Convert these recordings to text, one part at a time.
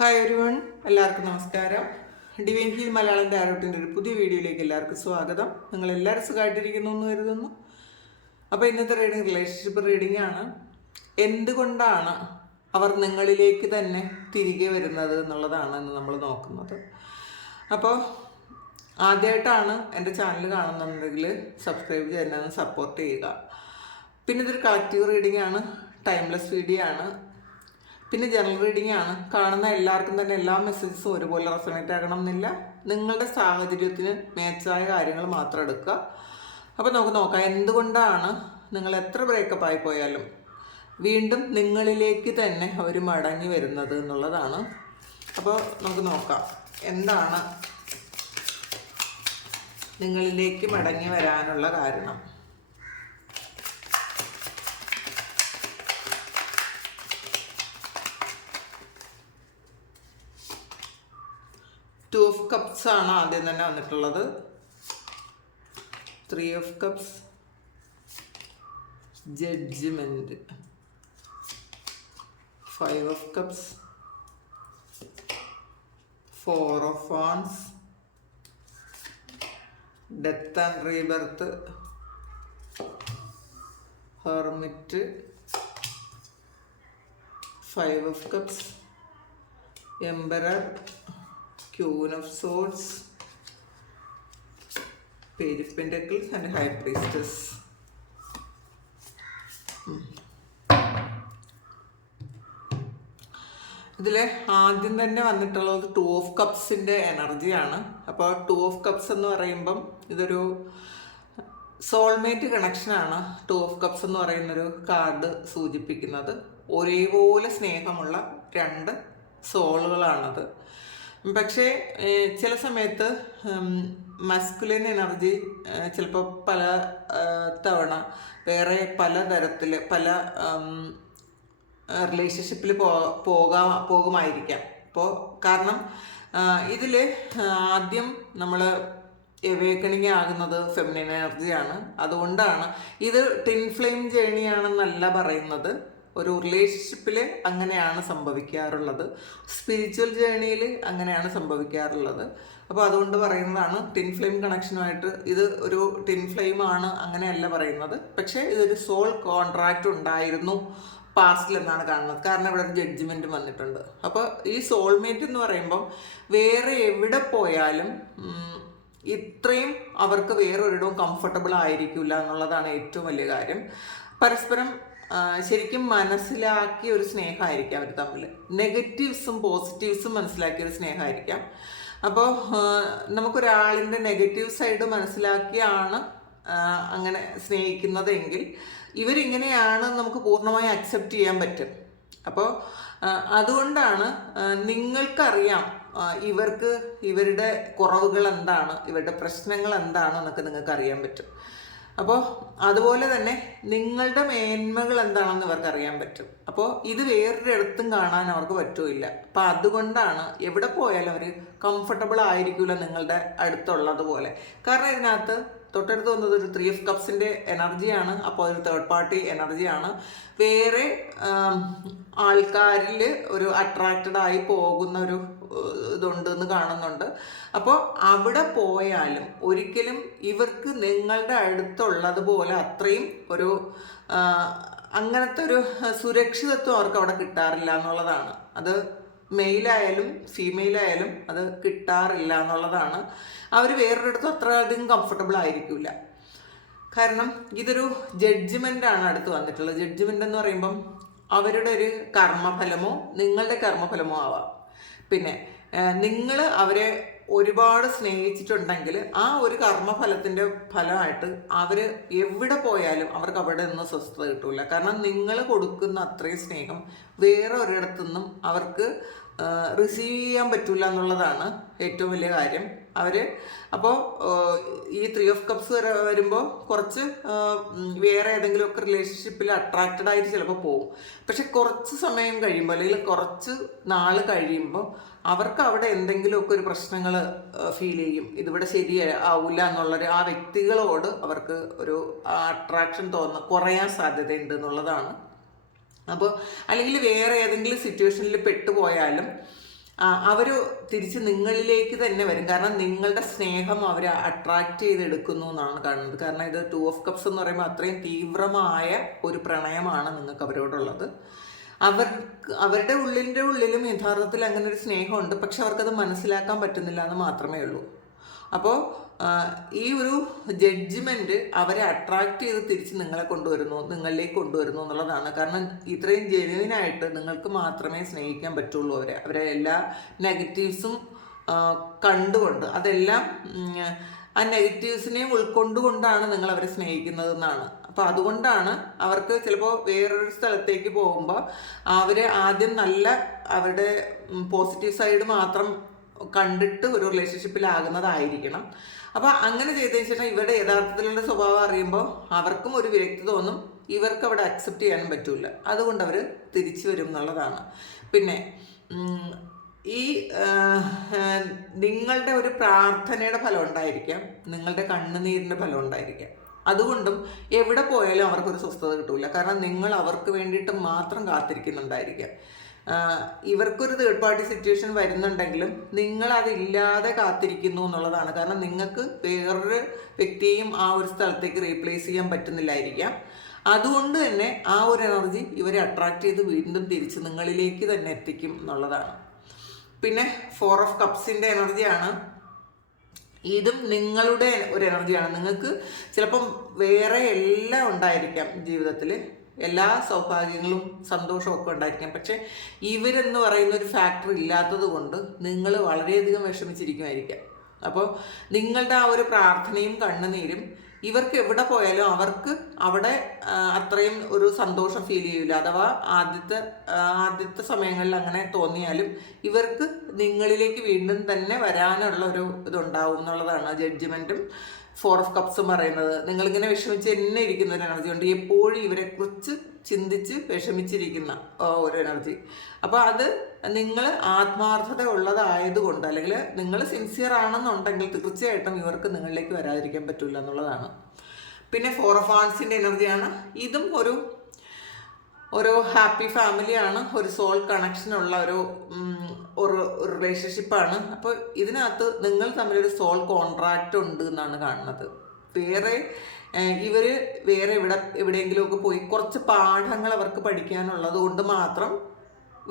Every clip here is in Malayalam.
ഹായ് എവരിവൺ, എല്ലാവർക്കും നമസ്കാരം. ഡിവൈൻ ഹീൽ മലയാളം ടാരോട്ടിൻ്റെ ഒരു പുതിയ വീഡിയോയിലേക്ക് എല്ലാവർക്കും സ്വാഗതം. നിങ്ങൾ എല്ലാവരും സുഖമായിട്ടിരിക്കുന്നു എന്ന് കരുതുന്നു. അപ്പോൾ ഇന്നത്തെ റീഡിങ് റിലേഷൻഷിപ്പ് റീഡിംഗ് ആണ്. എന്തുകൊണ്ടാണ് അവർ നിങ്ങളിലേക്ക് തന്നെ തിരികെ വരുന്നത് എന്നുള്ളതാണ് ഇന്ന് നമ്മൾ നോക്കുന്നത്. അപ്പോൾ ആദ്യമായിട്ടാണ് എൻ്റെ ചാനൽ കാണുന്നുണ്ടെങ്കിൽ സബ്സ്ക്രൈബ് ചെയ്യാനും സപ്പോർട്ട് ചെയ്യുക. പിന്നെ ഇതൊരു കളക്റ്റീവ് റീഡിംഗ് ആണ്, ടൈംലെസ് വീഡിയോ ആണ്, പിന്നെ ജനറൽ റീഡിംഗ് ആണ്. കാണുന്ന എല്ലാവർക്കും തന്നെ എല്ലാ മെസ്സേജസും ഒരുപോലെ റെസണേറ്റ് ആകണം എന്നില്ല. നിങ്ങളുടെ സാഹചര്യത്തിന് മേച്ചായ കാര്യങ്ങൾ മാത്രം എടുക്കുക. അപ്പോൾ നമുക്ക് നോക്കാം എന്തുകൊണ്ടാണ് നിങ്ങൾ എത്ര ബ്രേക്കപ്പ് ആയി പോയാലും വീണ്ടും നിങ്ങളിലേക്ക് തന്നെ അവർ മടങ്ങി വരുന്നത് എന്നുള്ളതാണ്. അപ്പോൾ നമുക്ക് നോക്കാം എന്താണ് നിങ്ങളിലേക്ക് മടങ്ങി വരാനുള്ള കാരണം. ടു ഓഫ് കപ്സ് ആണ് ആദ്യം തന്നെ വന്നിട്ടുള്ളത്. 3 of cups, judgement, 5 of cups, 4 of wands, death and rebirth, hermit, 5 of cups, emperor, Queen of Swords, Page of Pentacles and High Priestess. ഇതിൽ ആദ്യം തന്നെ വന്നിട്ടുള്ളത് 2 ഓഫ് കപ്സിൻ്റെ എനർജിയാണ്. അപ്പോൾ 2 ഓഫ് കപ്സ് എന്ന് പറയുമ്പം ഇതൊരു സോൾമേറ്റ് കണക്ഷനാണ്. 2 ഓഫ് കപ്സ് എന്ന് പറയുന്നൊരു കാർഡ് സൂചിപ്പിക്കുന്നത് ഒരേപോലെ സ്നേഹമുള്ള 2 സോളുകളാണത്. പക്ഷേ ചില സമയത്ത് മസ്കുലിൻ എനർജി ചിലപ്പോൾ പല തവണ വേറെ പല തരത്തിൽ പല റിലേഷൻഷിപ്പിൽ പോകുമായിരിക്കാം. അപ്പോൾ കാരണം ഇതിൽ ആദ്യം നമ്മൾ എവേക്കണിങ് ആകുന്നത് ഫെമിനിൻ എനർജിയാണ്. അതുകൊണ്ടാണ് ഇത് ടിൻ ഫ്ലെയിം ജേണിയാണെന്നല്ല പറയുന്നത്. ഒരു റിലേഷൻഷിപ്പിൽ അങ്ങനെയാണ് സംഭവിക്കാറുള്ളത്, സ്പിരിച്വൽ ജേണിയിൽ അങ്ങനെയാണ് സംഭവിക്കാറുള്ളത്. അപ്പോൾ അതുകൊണ്ട് പറയുന്നതാണ് ടിൻ ഫ്ലെയിം കണക്ഷനുമായിട്ട് ഇത് ഒരു ടിൻ ഫ്ലെയിം ആണ് അങ്ങനെയല്ല പറയുന്നത്. പക്ഷേ ഇതൊരു സോൾ കോൺട്രാക്റ്റ് ഉണ്ടായിരുന്നു പാസ്റ്റിൽ എന്നാണ് കാണുന്നത്. കാരണം ഇവിടെ ഒരു ജഡ്ജ്മെൻറ്റ് വന്നിട്ടുണ്ട്. അപ്പോൾ ഈ സോൾമേറ്റ് എന്ന് പറയുമ്പം വേറെ എവിടെ പോയാലും ഇത്രയും അവർക്ക് വേറൊരിടവും കംഫർട്ടബിൾ ആയിരിക്കില്ല എന്നുള്ളതാണ് ഏറ്റവും വലിയ കാര്യം. പരസ്പരം ശരിക്കും മനസ്സിലാക്കിയ ഒരു സ്നേഹമായിരിക്കാം അവർ തമ്മിൽ. നെഗറ്റീവ്സും പോസിറ്റീവ്സും മനസ്സിലാക്കിയ ഒരു സ്നേഹമായിരിക്കാം. അപ്പോൾ നമുക്കൊരാളിൻ്റെ നെഗറ്റീവ് സൈഡ് മനസ്സിലാക്കിയാണ് അങ്ങനെ സ്നേഹിക്കുന്നതെങ്കിൽ ഇവരിങ്ങനെയാണ് നമുക്ക് പൂർണ്ണമായി അക്സെപ്റ്റ് ചെയ്യാൻ പറ്റും. അപ്പോൾ അതുകൊണ്ടാണ് നിങ്ങൾക്കറിയാം ഇവർക്ക് ഇവരുടെ കുറവുകൾ എന്താണ്, ഇവരുടെ പ്രശ്നങ്ങൾ എന്താണ് എന്നൊക്കെ നിങ്ങൾക്ക് അറിയാൻ പറ്റും. അപ്പോൾ അതുപോലെ തന്നെ നിങ്ങളുടെ മേന്മകൾ എന്താണെന്ന് ഇവർക്ക് അറിയാൻ പറ്റും. അപ്പോൾ ഇത് വേറൊരിടത്തും കാണാൻ അവർക്ക് പറ്റുമില്ല. അപ്പോൾ അതുകൊണ്ടാണ് എവിടെ പോയാലും അവർ കംഫർട്ടബിൾ ആയിരിക്കില്ല നിങ്ങളുടെ അടുത്തുള്ളതുപോലെ. കാരണം ഇതിനകത്ത് തൊട്ടടുത്ത് വന്നത് ഒരു 3 ഓഫ് കപ്സിൻ്റെ എനർജിയാണ്. അപ്പോൾ ഒരു തേർഡ് പാർട്ടി എനർജിയാണ്. വേറെ ആൾക്കാരിൽ ഒരു അട്രാക്റ്റഡ് ആയി പോകുന്ന ഒരു ഇതുണ്ടെന്ന് കാണുന്നുണ്ട്. അപ്പോൾ അവിടെ പോയാലും ഒരിക്കലും ഇവർക്ക് നിങ്ങളുടെ അടുത്തുള്ളതുപോലെ അത്രയും ഒരു അങ്ങനത്തെ ഒരു സുരക്ഷിതത്വം അവർക്ക് അവിടെ കിട്ടാറില്ല എന്നുള്ളതാണ്. അത് മെയിലായാലും ഫീമെയിലായാലും അത് കിട്ടാറില്ല എന്നുള്ളതാണ്. അവർ വേറൊരിടത്തും അത്ര അധികം കംഫർട്ടബിൾ ആയിരിക്കില്ല. കാരണം ഇതൊരു ജഡ്ജ്മെൻ്റാണ് അടുത്ത് വന്നിട്ടുള്ളത്. ജഡ്ജ്മെൻ്റ് എന്ന് പറയുമ്പം അവരുടെ ഒരു കർമ്മഫലമോ നിങ്ങളുടെ കർമ്മഫലമോ ആവാം. പിന്നെ നിങ്ങൾ അവരെ ഒരുപാട് സ്നേഹിച്ചിട്ടുണ്ടെങ്കിൽ ആ ഒരു കർമ്മഫലത്തിൻ്റെ ഫലമായിട്ട് അവർ എവിടെ പോയാലും അവർക്ക് അവിടെ നിന്ന് സ്വസ്ഥത കിട്ടില്ല. കാരണം നിങ്ങൾ കൊടുക്കുന്ന അത്രയും സ്നേഹം വേറെ ഒരിടത്തുനിന്നും അവർക്ക് റിസീവ് ചെയ്യാൻ പറ്റില്ല എന്നുള്ളതാണ് ഏറ്റവും വലിയ കാര്യം. അപ്പോൾ ഈ 3 ഓഫ് കപ്സ് വരുമ്പോൾ കുറച്ച് വേറെ ഏതെങ്കിലുമൊക്കെ റിലേഷൻഷിപ്പിൽ അട്രാക്റ്റഡ് ആയിട്ട് ചിലപ്പോൾ പോകും. പക്ഷെ കുറച്ച് സമയം കഴിയുമ്പോൾ അല്ലെങ്കിൽ കുറച്ച് നാൾ കഴിയുമ്പോൾ അവർക്ക് അവിടെ എന്തെങ്കിലുമൊക്കെ ഒരു പ്രശ്നങ്ങൾ ഫീൽ ചെയ്യും. ഇതിവിടെ ശരിയാവില്ല എന്നുള്ളൊരു ആ വ്യക്തികളോട് അവർക്ക് ഒരു അട്രാക്ഷൻ കുറയാൻ സാധ്യതയുണ്ട് എന്നുള്ളതാണ്. അപ്പോൾ അല്ലെങ്കിൽ വേറെ ഏതെങ്കിലും സിറ്റുവേഷനിൽ പെട്ടുപോയാലും അവർ തിരിച്ച് നിങ്ങളിലേക്ക് തന്നെ വരും. കാരണം നിങ്ങളുടെ സ്നേഹം അവർ അട്രാക്റ്റ് ചെയ്തെടുക്കുന്നു എന്നാണ് കാണുന്നത്. കാരണം ഇത് 2 ഓഫ് കപ്സ് എന്ന് പറയുമ്പോൾ അത്രയും തീവ്രമായ ഒരു പ്രണയമാണ് നിങ്ങൾക്ക് അവരോടുള്ളത്. അവരുടെ ഉള്ളിലും യഥാർത്ഥത്തിൽ അങ്ങനെ ഒരു സ്നേഹമുണ്ട്. പക്ഷെ അവർക്കത് മനസ്സിലാക്കാൻ പറ്റുന്നില്ല എന്ന് മാത്രമേ ഉള്ളൂ. അപ്പോൾ ഈ ഒരു ജഡ്ജ്മെൻറ്റ് അവരെ അട്രാക്റ്റ് ചെയ്ത് തിരിച്ച് നിങ്ങളിലേക്ക് കൊണ്ടുവരുന്നു എന്നുള്ളതാണ്. കാരണം ഇത്രയും ജെന്യുവിനായിട്ട് നിങ്ങൾക്ക് മാത്രമേ സ്നേഹിക്കാൻ പറ്റുള്ളൂ അവരെ എല്ലാ നെഗറ്റീവ്സും കണ്ടുകൊണ്ട് അതെല്ലാം ആ നെഗറ്റീവ്സിനെയും ഉൾക്കൊണ്ടുകൊണ്ടാണ് നിങ്ങൾ അവരെ സ്നേഹിക്കുന്നതെന്നാണ്. അപ്പോൾ അതുകൊണ്ടാണ് അവർക്ക് ചിലപ്പോൾ വേറൊരു സ്ഥലത്തേക്ക് പോകുമ്പോൾ അവർ ആദ്യം നല്ല അവരുടെ പോസിറ്റീവ് സൈഡ് മാത്രം കണ്ടിട്ട് ഒരു റിലേഷൻഷിപ്പിലാകുന്നതായിരിക്കണം. അപ്പോൾ അങ്ങനെ ചെയ്തതിന് ശേഷം ഇവരുടെ യഥാർത്ഥത്തിലുള്ള സ്വഭാവം അറിയുമ്പോൾ അവർക്കും ഒരു വിരക്തി തോന്നും, ഇവർക്ക് അവിടെ അക്സെപ്റ്റ് ചെയ്യാനും പറ്റില്ല. അതുകൊണ്ട് അവർ തിരിച്ചു വരും എന്നുള്ളതാണ്. പിന്നെ ഈ നിങ്ങളുടെ ഒരു പ്രാർത്ഥനയുടെ ഫലം ഉണ്ടായിരിക്കാം, നിങ്ങളുടെ കണ്ണുനീരിൻ്റെ ഫലം ഉണ്ടായിരിക്കാം. അതുകൊണ്ടും എവിടെ പോയാലും അവർക്കൊരു സ്വസ്ഥത കിട്ടില്ല. കാരണം നിങ്ങൾ അവർക്ക് വേണ്ടിയിട്ട് മാത്രം കാത്തിരിക്കുന്നുണ്ടായിരിക്കാം. ഇവർക്കൊരു തേർഡ് പാർട്ടി സിറ്റുവേഷൻ വരുന്നുണ്ടെങ്കിലും നിങ്ങളതില്ലാതെ കാത്തിരിക്കുന്നു എന്നുള്ളതാണ്. കാരണം നിങ്ങൾക്ക് വേറൊരു വ്യക്തിയെയും ആ ഒരു സ്ഥലത്തേക്ക് റീപ്ലേസ് ചെയ്യാൻ പറ്റുന്നില്ലായിരിക്കാം. അതുകൊണ്ട് തന്നെ ആ ഒരു എനർജി ഇവരെ അട്രാക്റ്റ് ചെയ്ത് വീണ്ടും തിരിച്ച് നിങ്ങളിലേക്ക് തന്നെ എത്തിക്കും എന്നുള്ളതാണ്. പിന്നെ 4 ഓഫ് കപ്സിൻ്റെ എനർജിയാണ്. ഇതും നിങ്ങളുടെ ഒരു എനർജിയാണ്. നിങ്ങൾക്ക് ചിലപ്പം വേറെ എല്ലാം ഉണ്ടായിരിക്കാം ജീവിതത്തിൽ, എല്ലാ സൗഭാഗ്യങ്ങളും സന്തോഷവും ഒക്കെ ഉണ്ടായിരിക്കാം. പക്ഷെ ഇവരെന്ന് പറയുന്ന ഒരു ഫാക്ടർ ഇല്ലാത്തത് കൊണ്ട് നിങ്ങൾ വളരെയധികം വിഷമിച്ചിരിക്കുമായിരിക്കാം. അപ്പോൾ നിങ്ങളുടെ ആ ഒരു പ്രാർത്ഥനയും കണ്ണുനീരും ഇവർക്ക് എവിടെ പോയാലും അവർക്ക് അവിടെ അത്രയും ഒരു സന്തോഷം ഫീൽ ചെയ്യില്ല. അഥവാ ആദ്യത്തെ സമയങ്ങളിൽ അങ്ങനെ തോന്നിയാലും ഇവർക്ക് നിങ്ങളിലേക്ക് വീണ്ടും തന്നെ വരാനുള്ള ഒരു ഇതുണ്ടാവും എന്നുള്ളതാണ് ജഡ്ജ്മെൻറ്റും 4 ഓഫ് കപ്സും പറയുന്നത്. നിങ്ങളിങ്ങനെ വിഷമിച്ച് തന്നെ ഇരിക്കുന്ന ഒരു എനർജി ഉണ്ട്, എപ്പോഴും ഇവരെ കുറിച്ച് ചിന്തിച്ച് വിഷമിച്ചിരിക്കുന്ന ഒരു എനർജി. അപ്പോൾ അത് നിങ്ങൾ ആത്മാർത്ഥത ഉള്ളതായതുകൊണ്ട്, അല്ലെങ്കിൽ നിങ്ങൾ സിൻസിയർ ആണെന്നുണ്ടെങ്കിൽ തീർച്ചയായിട്ടും ഇവർക്ക് നിങ്ങളിലേക്ക് വരാതിരിക്കാൻ പറ്റില്ല എന്നുള്ളതാണ്. പിന്നെ 4 ഓഫ് വാൻസിൻ്റെ എനർജിയാണ്. ഇതും ഒരു ഹാപ്പി ഫാമിലിയാണ്, ഒരു സോൾ കണക്ഷനുള്ള ഒരു റിലേഷൻഷിപ്പാണ്. അപ്പോൾ ഇതിനകത്ത് നിങ്ങൾ തമ്മിലൊരു സോൾ കോൺട്രാക്റ്റ് ഉണ്ട് എന്നാണ് കാണുന്നത്. ഇവർ വേറെ എവിടെയെങ്കിലുമൊക്കെ പോയി കുറച്ച് പാഠങ്ങൾ അവർക്ക് പഠിക്കാനുള്ളത് കൊണ്ട് മാത്രം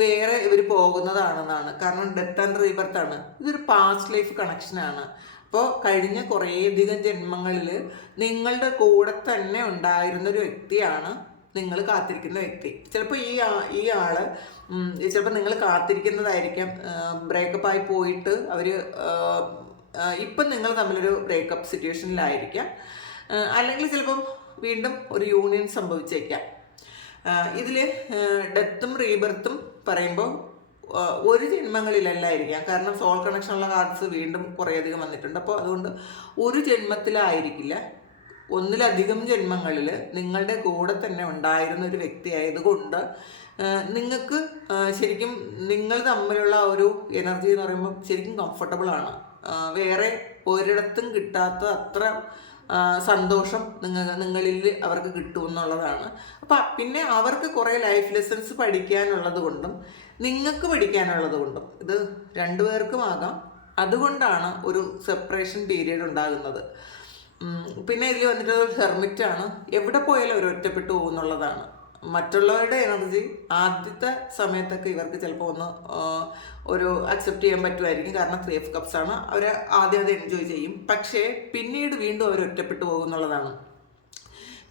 വേറെ ഇവർ പോകുന്നതാണെന്നാണ്. കാരണം ഡെത്ത് ആൻഡ് റീബർത്ത് ആണ്. ഇതൊരു പാസ്റ്റ് ലൈഫ് കണക്ഷനാണ്. അപ്പോൾ കഴിഞ്ഞ കുറേയധികം ജന്മങ്ങളിൽ നിങ്ങളുടെ കൂടെ തന്നെ ഉണ്ടായിരുന്നൊരു വ്യക്തിയാണ് നിങ്ങൾ കാത്തിരിക്കുന്ന വ്യക്തി. ചിലപ്പോൾ ഈ ആള് ചിലപ്പോൾ നിങ്ങൾ കാത്തിരിക്കുന്നതായിരിക്കാം. ബ്രേക്കപ്പായി പോയിട്ട് അവർ ഇപ്പം നിങ്ങൾ തമ്മിലൊരു ബ്രേക്കപ്പ് സിറ്റുവേഷനിലായിരിക്കാം. അല്ലെങ്കിൽ ചിലപ്പം വീണ്ടും ഒരു യൂണിയൻ സംഭവിച്ചേക്കാം. ഇതിൽ ഡെത്തും റീബർത്തും പറയുമ്പോൾ ഒരു ജന്മങ്ങളിലല്ലായിരിക്കാം. കാരണം സോൾ കണക്ഷനുള്ള കാർഡ്സ് വീണ്ടും കുറേയധികം വന്നിട്ടുണ്ട്. അപ്പോൾ അതുകൊണ്ട് ഒരു ജന്മത്തിലായിരിക്കില്ല, ഒന്നിലധികം ജന്മങ്ങളിൽ നിങ്ങളുടെ കൂടെ തന്നെ ഉണ്ടായിരുന്ന ഒരു വ്യക്തി ആയതുകൊണ്ട് നിങ്ങൾക്ക് ശരിക്കും നിങ്ങൾ തമ്മിലുള്ള ഒരു എനർജി എന്ന് പറയുമ്പോൾ ശരിക്കും കംഫർട്ടബിളാണ്. വേറെ ഒരിടത്തും കിട്ടാത്ത അത്ര സന്തോഷം നിങ്ങളിൽ അവർക്ക് കിട്ടുമെന്നുള്ളതാണ്. അപ്പം പിന്നെ അവർക്ക് കുറേ ലൈഫ് ലെസൺസ് പഠിക്കാനുള്ളത് കൊണ്ടും നിങ്ങൾക്ക് പഠിക്കാനുള്ളത് കൊണ്ടും ഇത് രണ്ടുപേർക്കും ആകാം. അതുകൊണ്ടാണ് ഒരു സെപ്പറേഷൻ പീരീഡ് ഉണ്ടാകുന്നത്. പിന്നെ ഇതിൽ വന്നിട്ട് ഒരു ഹെർമിറ്റാണ്. എവിടെ പോയാലും അവർ ഒറ്റപ്പെട്ടു പോകുന്നുള്ളതാണ്. മറ്റുള്ളവരുടെ എനർജി ആദ്യത്തെ സമയത്തൊക്കെ ഇവർക്ക് ചിലപ്പോൾ ഒരു അക്സെപ്റ്റ് ചെയ്യാൻ പറ്റുമായിരിക്കും. കാരണം 3 ഓഫ് കപ്സ് ആണ്. അവർ ആദ്യം അത് എൻജോയ് ചെയ്യും. പക്ഷേ പിന്നീട് വീണ്ടും അവർ ഒറ്റപ്പെട്ടു പോകുന്നുള്ളതാണ്.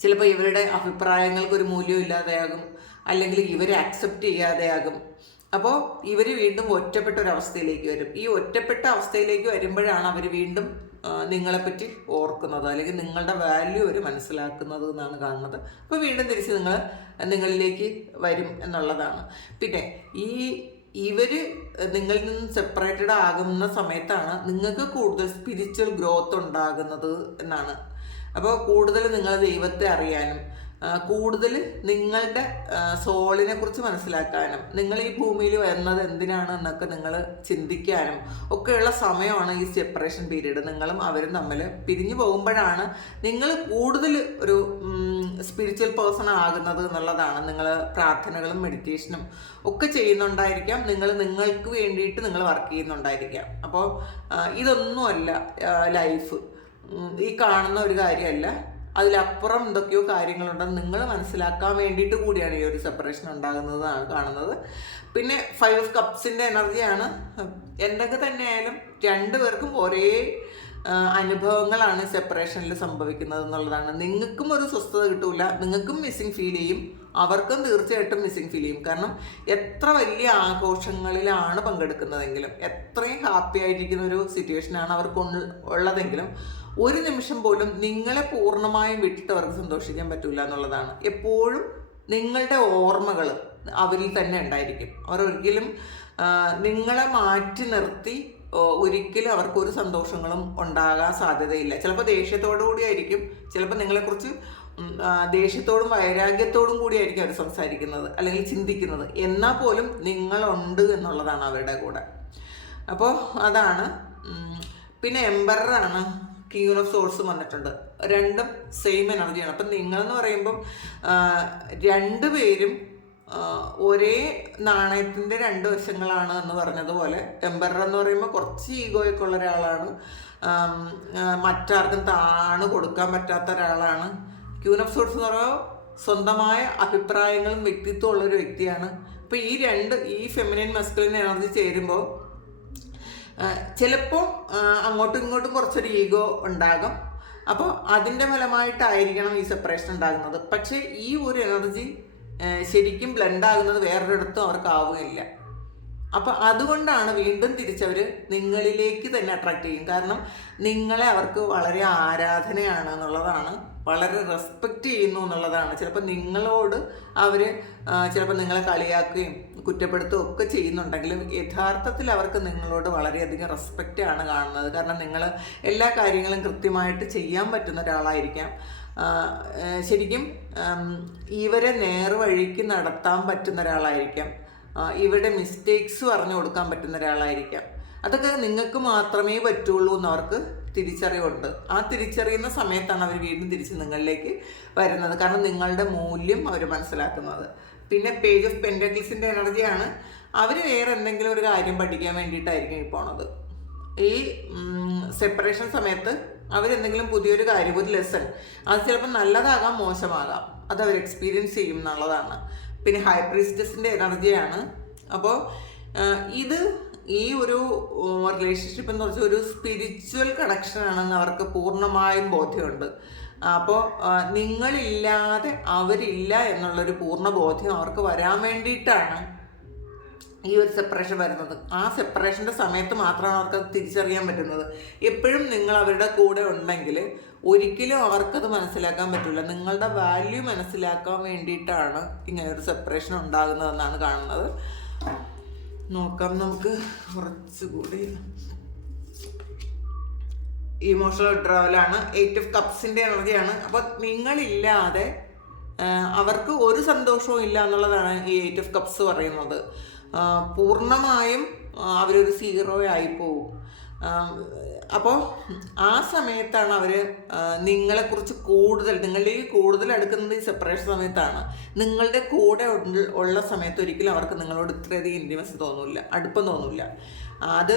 ചിലപ്പോൾ ഇവരുടെ അഭിപ്രായങ്ങൾക്കൊരു മൂല്യം ഇല്ലാതെയാകും, അല്ലെങ്കിൽ ഇവരെ അക്സെപ്റ്റ് ചെയ്യാതെയാകും. അപ്പോൾ ഇവർ വീണ്ടും ഒറ്റപ്പെട്ട ഒരവസ്ഥയിലേക്ക് വരും. ഈ ഒറ്റപ്പെട്ട അവസ്ഥയിലേക്ക് വരുമ്പോഴാണ് അവർ വീണ്ടും നിങ്ങളെപ്പറ്റി ഓർക്കുന്നത്, അല്ലെങ്കിൽ നിങ്ങളുടെ വാല്യൂ അവർ മനസ്സിലാക്കുന്നത് എന്നാണ് കാണുന്നത്. അപ്പോൾ വീണ്ടും തിരിച്ച് നിങ്ങളിലേക്ക് വരും എന്നുള്ളതാണ്. പിന്നെ ഇവർ നിങ്ങളിൽ നിന്ന് സെപ്പറേറ്റഡ് ആകുന്ന സമയത്താണ് നിങ്ങൾക്ക് കൂടുതൽ സ്പിരിച്വൽ ഗ്രോത്ത് ഉണ്ടാകുന്നത് എന്നാണ്. അപ്പോൾ കൂടുതൽ നിങ്ങൾ ദൈവത്തെ അറിയാനും കൂടുതൽ നിങ്ങളുടെ സോളിനെ കുറിച്ച് മനസ്സിലാക്കാനും നിങ്ങൾ ഈ ഭൂമിയിൽ വരുന്നത് എന്തിനാണ് എന്നൊക്കെ നിങ്ങൾ ചിന്തിക്കാനും ഒക്കെയുള്ള സമയമാണ് ഈ സെപ്പറേഷൻ പീരീഡ്. നിങ്ങളും അവരും തമ്മിൽ പിരിഞ്ഞു പോകുമ്പോഴാണ് നിങ്ങൾ കൂടുതൽ ഒരു സ്പിരിച്വൽ പേഴ്സൺ ആകുന്നത് എന്നുള്ളതാണ്. നിങ്ങൾ പ്രാർത്ഥനകളും മെഡിറ്റേഷനും ഒക്കെ ചെയ്യുന്നുണ്ടായിരിക്കാം, നിങ്ങൾക്ക് വേണ്ടിയിട്ട് നിങ്ങൾ വർക്ക് ചെയ്യുന്നുണ്ടായിരിക്കാം. അപ്പോൾ ഇതൊന്നുമല്ല ലൈഫ്, ഈ കാണുന്ന ഒരു കാര്യമല്ല, അതിലപ്പുറം എന്തൊക്കെയോ കാര്യങ്ങളുണ്ടെന്ന് നിങ്ങൾ മനസ്സിലാക്കാൻ വേണ്ടിയിട്ട് കൂടിയാണ് ഈ ഒരു സെപ്പറേഷൻ ഉണ്ടാകുന്നതാണ് കാണുന്നത്. പിന്നെ 5 ഓഫ് കപ്സിൻ്റെ എനർജിയാണ്. എന്തൊക്കെ തന്നെയായാലും രണ്ടുപേർക്കും ഒരേ അനുഭവങ്ങളാണ് സെപ്പറേഷനിൽ സംഭവിക്കുന്നത് എന്നുള്ളതാണ്. നിങ്ങൾക്കും ഒരു സ്വസ്ഥത കിട്ടൂല, നിങ്ങൾക്കും മിസ്സിങ് ഫീൽ ചെയ്യും, അവർക്കും തീർച്ചയായിട്ടും മിസ്സിങ് ഫീൽ ചെയ്യും. കാരണം എത്ര വലിയ ആഘോഷങ്ങളിലാണ് പങ്കെടുക്കുന്നതെങ്കിലും, എത്രയും ഹാപ്പി ആയിരിക്കുന്ന ഒരു സിറ്റുവേഷനാണ് അവർക്ക് ഉള്ളതെങ്കിലും, ഒരു നിമിഷം പോലും നിങ്ങളെ പൂർണ്ണമായും വിട്ടിട്ട് അവർക്ക് സന്തോഷിക്കാൻ പറ്റൂല എന്നുള്ളതാണ്. എപ്പോഴും നിങ്ങളുടെ ഓർമ്മകൾ അവരിൽ തന്നെ ഉണ്ടായിരിക്കും. അവർ ഒരിക്കലും നിങ്ങളെ മാറ്റി നിർത്തി ഒരിക്കലും അവർക്കൊരു സന്തോഷങ്ങളും ഉണ്ടാകാൻ സാധ്യതയില്ല. ചിലപ്പോൾ ദേഷ്യത്തോടു കൂടിയായിരിക്കും, ചിലപ്പോൾ നിങ്ങളെക്കുറിച്ച് ദേഷ്യത്തോടും വൈരാഗ്യത്തോടും കൂടിയായിരിക്കും അവർ സംസാരിക്കുന്നത് അല്ലെങ്കിൽ ചിന്തിക്കുന്നത്. എന്നാൽ പോലും നിങ്ങളുണ്ട് എന്നുള്ളതാണ് അവരുടെ കൂടെ. അപ്പോൾ അതാണ്. പിന്നെ എംബററാണ്, കിങ് ഓഫ് സോഴ്സ് വന്നിട്ടുണ്ട്. രണ്ടും സെയിം എനർജിയാണ്. അപ്പം നിങ്ങളെന്ന് പറയുമ്പം രണ്ടുപേരും ഒരേ നാണയത്തിൻ്റെ രണ്ട് വശങ്ങളാണ് എന്ന് പറഞ്ഞതുപോലെ, എംബറർ എന്ന് പറയുമ്പോൾ കുറച്ച് ഈഗോയൊക്കെ ഉള്ള ഒരാളാണ്, മറ്റാർക്കും താണ് കൊടുക്കാൻ പറ്റാത്ത ഒരാളാണ്. ക്യൂൻ ഓഫ് സോഴ്സ് എന്ന് പറയുമ്പോൾ സ്വന്തമായ അഭിപ്രായങ്ങളും വ്യക്തിത്വം ഉള്ളൊരു വ്യക്തിയാണ്. അപ്പോൾ ഈ ഫെമിനിൻ മസ്കുലിൻ എനർജി ചേരുമ്പോൾ ചിലപ്പോൾ അങ്ങോട്ടും ഇങ്ങോട്ടും കുറച്ചൊരു ഈഗോ ഉണ്ടാകും. അപ്പോൾ അതിൻ്റെ ഫലമായിട്ടായിരിക്കണം ഈ സെപ്പറേഷൻ ഉണ്ടാകുന്നത്. പക്ഷേ ഈ ഒരു എനർജി ശരിക്കും ബ്ലെൻഡാകുന്നത് വേറൊരിടത്തും അവർക്കാവുകയില്ല. അപ്പം അതുകൊണ്ടാണ് വീണ്ടും തിരിച്ചവർ നിങ്ങളിലേക്ക് തന്നെ അട്രാക്ട് ചെയ്യും. കാരണം നിങ്ങളെ അവർക്ക് വളരെ ആരാധനയാണ് എന്നുള്ളതാണ്, വളരെ റെസ്പെക്റ്റ് ചെയ്യുന്നു എന്നുള്ളതാണ്. ചിലപ്പോൾ നിങ്ങളോട് അവർ ചിലപ്പോൾ നിങ്ങളെ കളിയാക്കുകയും കുറ്റപ്പെടുത്തുകയും ഒക്കെ ചെയ്യുന്നുണ്ടെങ്കിലും യഥാർത്ഥത്തിൽ അവർക്ക് നിങ്ങളോട് വളരെയധികം റെസ്പെക്റ്റാണ് കാണുന്നത്. കാരണം നിങ്ങൾ എല്ലാ കാര്യങ്ങളും കൃത്യമായിട്ട് ചെയ്യാൻ പറ്റുന്ന ഒരാളായിരിക്കാം. ശരിക്കും ഇവരെ നേർവഴിക്ക് നടത്താൻ പറ്റുന്ന ഒരാളായിരിക്കാം. ഇവരുടെ മിസ്റ്റേക്സ് പറഞ്ഞു കൊടുക്കാൻ പറ്റുന്ന ഒരാളായിരിക്കാം. അതൊക്കെ നിങ്ങൾക്ക് മാത്രമേ പറ്റുള്ളൂ എന്നവർക്ക് തിരിച്ചറിവുണ്ട്. ആ തിരിച്ചറിയുന്ന സമയത്താണ് അവർ വീണ്ടും തിരിച്ച് നിങ്ങളിലേക്ക് വരുന്നത്. കാരണം നിങ്ങളുടെ മൂല്യം അവർ മനസ്സിലാക്കുന്നത്. പിന്നെ പേജ് ഓഫ് പെൻറ്റക്കിൾസിൻ്റെ എനർജിയാണ്. അവർ വേറെ എന്തെങ്കിലും ഒരു കാര്യം പഠിക്കാൻ വേണ്ടിയിട്ടായിരിക്കും ഈ പോണത്. ഈ സെപ്പറേഷൻ സമയത്ത് അവരെന്തെങ്കിലും പുതിയൊരു കാര്യം, ഒരു ലെസൺ, അത് ചിലപ്പോൾ നല്ലതാകാം മോശമാകാം, അത് അവർ എക്സ്പീരിയൻസ് ചെയ്യും എന്നുള്ളതാണ്. പിന്നെ ഹൈ പ്രീസ്റ്റസിൻ്റെ എനർജിയാണ്. അപ്പോൾ ഈ ഒരു റിലേഷൻഷിപ്പ് എന്ന് പറഞ്ഞാൽ ഒരു സ്പിരിച്വൽ കണക്ഷൻ ആണെന്ന് അവർക്ക് പൂർണ്ണമായും ബോധ്യമുണ്ട്. അപ്പോൾ നിങ്ങളില്ലാതെ അവരില്ല എന്നുള്ളൊരു പൂർണ്ണ ബോധ്യം അവർക്ക് വരാൻ വേണ്ടിയിട്ടാണ് ഈ ഒരു സെപ്പറേഷൻ വരുന്നത്. ആ സെപ്പറേഷൻ്റെ സമയത്ത് മാത്രമാണ് അവർക്ക് തിരിച്ചറിയാൻ പറ്റുന്നത്. എപ്പോഴും നിങ്ങൾ അവരുടെ കൂടെ ഉണ്ടെങ്കിൽ ഒരിക്കലും അവർക്കത് മനസ്സിലാക്കാൻ പറ്റില്ല. നിങ്ങളുടെ വാല്യൂ മനസ്സിലാക്കാൻ വേണ്ടിയിട്ടാണ് ഇങ്ങനൊരു സെപ്പറേഷൻ ഉണ്ടാകുന്നതെന്നാണ് കാണുന്നത്. നോക്കാം നമുക്ക് കുറച്ചുകൂടി. ഇമോഷണൽ വിഡ്രോവലാണ്. 8 ഓഫ് കപ്സിൻ്റെ എനർജിയാണ്. അപ്പോൾ നിങ്ങളില്ലാതെ അവർക്ക് ഒരു സന്തോഷവും ഇല്ല എന്നുള്ളതാണ് ഈ 8 ഓഫ് കപ്സ് പറയുന്നത്. പൂർണ്ണമായും അവരൊരു സീറോ ആയിപ്പോവും. അപ്പോൾ ആ സമയത്താണ് അവർ നിങ്ങളെക്കുറിച്ച് നിങ്ങളിലേക്ക് കൂടുതൽ അടുക്കുന്നത് ഈ സെപ്പറേഷൻ സമയത്താണ്. നിങ്ങളുടെ കൂടെ ഉള്ള സമയത്ത് ഒരിക്കലും അവർക്ക് നിങ്ങളോട് ഇത്രയധികം ഇൻറ്റിമസി തോന്നില്ല, അടുപ്പം തോന്നില്ല. അത്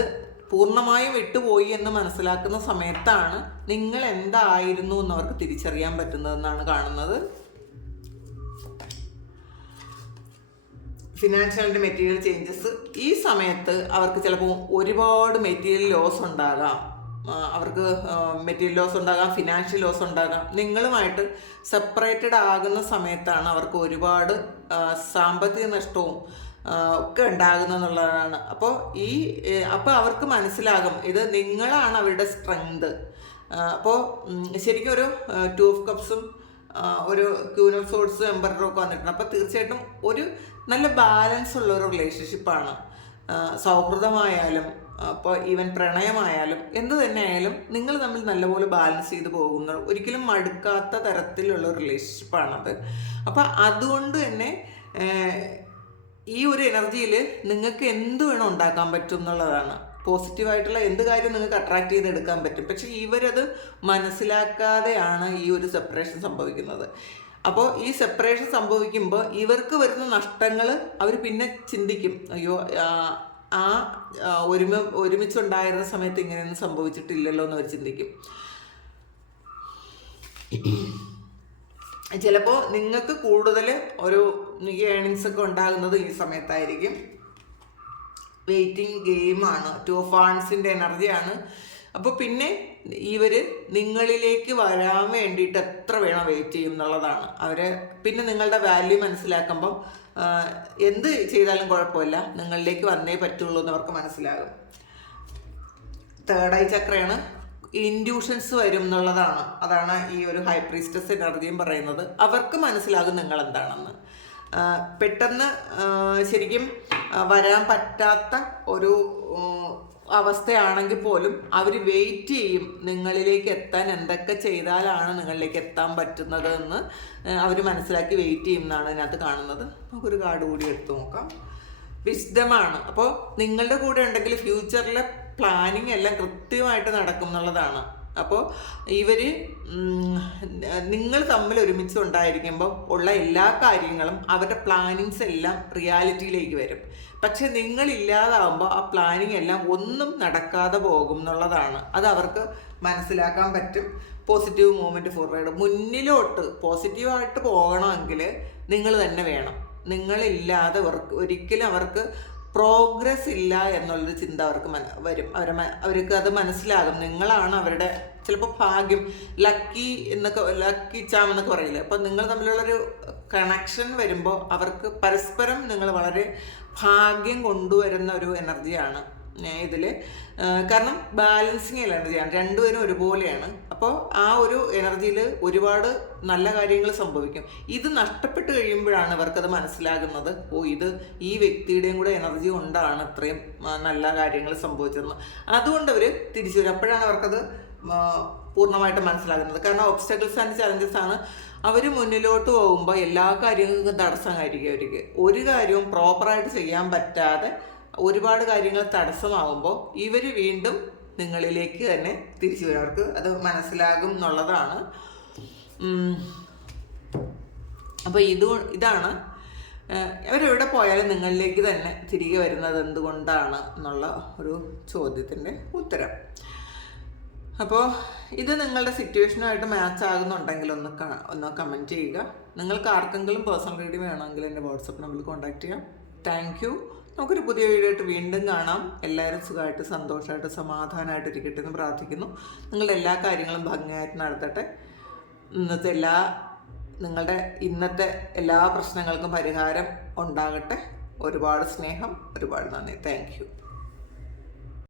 പൂർണ്ണമായും വിട്ടുപോയി എന്ന് മനസ്സിലാക്കുന്ന സമയത്താണ് നിങ്ങൾ എന്തായിരുന്നു എന്നവർക്ക് തിരിച്ചറിയാൻ പറ്റുന്നതെന്നാണ് കാണുന്നത്. Financial and material changes. ഈ സമയത്ത് അവർക്ക് ചിലപ്പോൾ ഒരുപാട് മെറ്റീരിയൽ ലോസ് ഉണ്ടാകാം. അവർക്ക് മെറ്റീരിയൽ ലോസ് ഉണ്ടാകാം, ഫിനാൻഷ്യൽ ലോസ് ഉണ്ടാകാം. നിങ്ങളുമായിട്ട് സെപ്പറേറ്റഡ് ആകുന്ന സമയത്താണ് അവർക്ക് ഒരുപാട് സാമ്പത്തിക നഷ്ടവും ഒക്കെ ഉണ്ടാകുന്നതെന്നുള്ളതാണ്. അപ്പോൾ അവർക്ക് മനസ്സിലാകും ഇത് നിങ്ങളാണ് അവരുടെ സ്ട്രെങ്ത്. അപ്പോൾ ശരിക്കും ഒരു 2 ഓഫ് കപ്സും ഒരു ക്യൂൻ ഓഫ് സോർട്സും എംബററും ഒക്കെ വന്നിട്ടുണ്ട്. അപ്പോൾ തീർച്ചയായിട്ടും ഒരു നല്ല ബാലൻസ് ഉള്ള ഒരു റിലേഷൻഷിപ്പാണ്. സൗഹൃദമായാലും അപ്പോൾ ഈവൻ പ്രണയമായാലും എന്ത് തന്നെ ആയാലും നിങ്ങൾ തമ്മിൽ നല്ലപോലെ ബാലൻസ് ചെയ്ത് പോകുന്ന, ഒരിക്കലും മടുക്കാത്ത തരത്തിലുള്ള റിലേഷൻഷിപ്പാണത്. അപ്പോൾ അതുകൊണ്ട് തന്നെ ഈ ഒരു എനർജിയിൽ നിങ്ങൾക്ക് എന്ത് വേണം ഉണ്ടാക്കാൻ പറ്റും എന്നുള്ളതാണ്. പോസിറ്റീവായിട്ടുള്ള എന്ത് കാര്യം നിങ്ങൾക്ക് അട്രാക്ട് ചെയ്തെടുക്കാൻ പറ്റും. പക്ഷെ ഇവരത് മനസ്സിലാക്കാതെയാണ് ഈ ഒരു സെപ്പറേഷൻ സംഭവിക്കുന്നത്. അപ്പോൾ ഈ സെപ്പറേഷൻ സംഭവിക്കുമ്പോൾ ഇവർക്ക് വരുന്ന നഷ്ടങ്ങൾ അവർ പിന്നെ ചിന്തിക്കും, അയ്യോ ആ ഒരുമിച്ചുണ്ടായിരുന്ന സമയത്ത് ഇങ്ങനെയൊന്നും സംഭവിച്ചിട്ടില്ലല്ലോ എന്ന് അവർ ചിന്തിക്കും. ചിലപ്പോൾ നിങ്ങൾക്ക് കൂടുതൽ ഒരു ഏണിങ്സ് ഒക്കെ ഉണ്ടാകുന്നത് ഈ സമയത്തായിരിക്കും. വെയിറ്റിംഗ് ഗെയിമാണ്, 2 ഓഫ് വാണ്ട്സിൻ്റെ എനർജിയാണ്. അപ്പോൾ പിന്നെ ഇവർ നിങ്ങളിലേക്ക് വരാൻ വേണ്ടിയിട്ട് എത്ര വേണം വെയിറ്റ് ചെയ്യും എന്നുള്ളതാണ്. പിന്നെ നിങ്ങളുടെ വാല്യൂ മനസ്സിലാക്കുമ്പം എന്ത് ചെയ്താലും കുഴപ്പമില്ല, നിങ്ങളിലേക്ക് വന്നേ പറ്റുള്ളൂ എന്ന് അവർക്ക് മനസ്സിലാകും. തേർഡ് ഐ ചക്രയാണ്, ഇൻഡ്യൂഷൻസ് വരും എന്നുള്ളതാണ്. അതാണ് ഈ ഒരു ഹൈ പ്രീസ്റ്റസ് എനർജിയും പറയുന്നത്. അവർക്ക് മനസ്സിലാകും നിങ്ങൾ എന്താണെന്ന്. പെട്ടെന്ന് ശരിക്കും വരാൻ പറ്റാത്ത ഒരു അവസ്ഥയാണെങ്കിൽ പോലും അവർ വെയിറ്റ് ചെയ്യും, നിങ്ങളിലേക്ക് എത്താൻ എന്തൊക്കെ ചെയ്താലാണ് നിങ്ങളിലേക്ക് എത്താൻ പറ്റുന്നത് എന്ന് അവർ മനസ്സിലാക്കി വെയിറ്റ് ചെയ്യും എന്നാണ് ഇതിനകത്ത് കാണുന്നത്. നമുക്കൊരു കാർഡ് കൂടി എടുത്തു നോക്കാം. വിസ്ഡമാണ്. അപ്പോൾ നിങ്ങളുടെ കൂടെ ഉണ്ടെങ്കിൽ ഫ്യൂച്ചറിലെ പ്ലാനിങ് എല്ലാം കൃത്യമായിട്ട് നടക്കും എന്നുള്ളതാണ്. അപ്പോൾ നിങ്ങൾ തമ്മിൽ ഒരുമിച്ച് ഉണ്ടായിരിക്കുമ്പോൾ ഉള്ള എല്ലാ കാര്യങ്ങളും അവരുടെ പ്ലാനിങ്സ് എല്ലാം റിയാലിറ്റിയിലേക്ക് വരും. പക്ഷെ നിങ്ങളില്ലാതാവുമ്പോൾ ആ പ്ലാനിങ് എല്ലാം ഒന്നും നടക്കാതെ പോകും എന്നുള്ളതാണ്. അത് അവർക്ക് മനസ്സിലാക്കാൻ പറ്റും. പോസിറ്റീവ് മൂവ്മെൻറ്റ് ഫോർവേഡ്, മുന്നിലോട്ട് പോസിറ്റീവായിട്ട് പോകണമെങ്കിൽ നിങ്ങൾ തന്നെ വേണം. നിങ്ങളില്ലാതെ ഒരിക്കലും അവർക്ക് പ്രോഗ്രസ് ഇല്ല എന്നുള്ളൊരു ചിന്ത അവർക്ക് വരും. അവർക്ക് അത് മനസ്സിലാകും. നിങ്ങളാണ് അവരുടെ ചിലപ്പോൾ ഭാഗ്യം, ലക്കി ചാം എന്നൊക്കെ പറയില്ലേ. അപ്പോൾ നിങ്ങൾ തമ്മിലുള്ളൊരു കണക്ഷൻ വരുമ്പോൾ അവർക്ക് പരസ്പരം നിങ്ങൾ വളരെ ഭാഗ്യം കൊണ്ടുവരുന്ന ഒരു എനർജിയാണ് ഇതിൽ. കാരണം ബാലൻസിങ് എനർജിയാണ്, രണ്ടുപേരും ഒരുപോലെയാണ്. അപ്പോൾ ആ ഒരു എനർജിയിൽ ഒരുപാട് നല്ല കാര്യങ്ങൾ സംഭവിക്കും. ഇത് നഷ്ടപ്പെട്ട് കഴിയുമ്പോഴാണ് ഇവർക്കത് മനസ്സിലാകുന്നത്, ഇത് ഈ വ്യക്തിയുടെയും കൂടെ എനർജി കൊണ്ടാണ് ഇത്രയും നല്ല കാര്യങ്ങൾ സംഭവിച്ചതെന്ന്. അതുകൊണ്ട് അവർ തിരിച്ചു വരും. അപ്പോഴാണ് അവർക്കത് പൂർണ്ണമായിട്ട് മനസ്സിലാകുന്നത്. കാരണം ഒബ്സ്റ്റക്കിൾസ് ആൻഡ് ചലഞ്ചസ് ആണ്. അവർ മുന്നിലോട്ട് പോകുമ്പോൾ എല്ലാ കാര്യങ്ങൾക്കും തടസ്സമായിരിക്കും. അവർക്ക് ഒരു കാര്യവും പ്രോപ്പറായിട്ട് ചെയ്യാൻ പറ്റാതെ ഒരുപാട് കാര്യങ്ങൾ തടസ്സമാകുമ്പോൾ ഇവർ വീണ്ടും നിങ്ങളിലേക്ക് തന്നെ തിരിച്ചു വരും. അവർക്ക് അത് മനസ്സിലാകും എന്നുള്ളതാണ്. അപ്പോൾ ഇതാണ് അവരെവിടെ പോയാലും നിങ്ങളിലേക്ക് തന്നെ തിരികെ വരുന്നത് എന്തുകൊണ്ടാണ് എന്നുള്ള ഒരു ചോദ്യത്തിൻ്റെ ഉത്തരം. അപ്പോൾ ഇത് നിങ്ങളുടെ സിറ്റുവേഷനുമായിട്ട് മാച്ച് ആകുന്നുണ്ടെങ്കിൽ ഒന്ന് കമൻറ്റ് ചെയ്യുക. നിങ്ങൾക്ക് ആർക്കെങ്കിലും പേഴ്സണൽ റീഡിങ് വേണമെങ്കിൽ എൻ്റെ വാട്സപ്പ് നമ്പറിൽ കോൺടാക്റ്റ് ചെയ്യാം. Thank you. നമുക്കൊരു പുതിയ വീഡിയോ ആയിട്ട് വീണ്ടും കാണാം. എല്ലാവരും സുഖമായിട്ട് സന്തോഷമായിട്ട് സമാധാനമായിട്ട് ഇരിക്കട്ടെ എന്ന് പ്രാർത്ഥിക്കുന്നു. നിങ്ങളുടെ എല്ലാ കാര്യങ്ങളും ഭംഗിയായിട്ട് നടത്തട്ടെ. നിങ്ങളുടെ ഇന്നത്തെ എല്ലാ പ്രശ്നങ്ങൾക്കും പരിഹാരം ഉണ്ടാകട്ടെ. ഒരുപാട് സ്നേഹം, ഒരുപാട് നന്ദി. Thank you.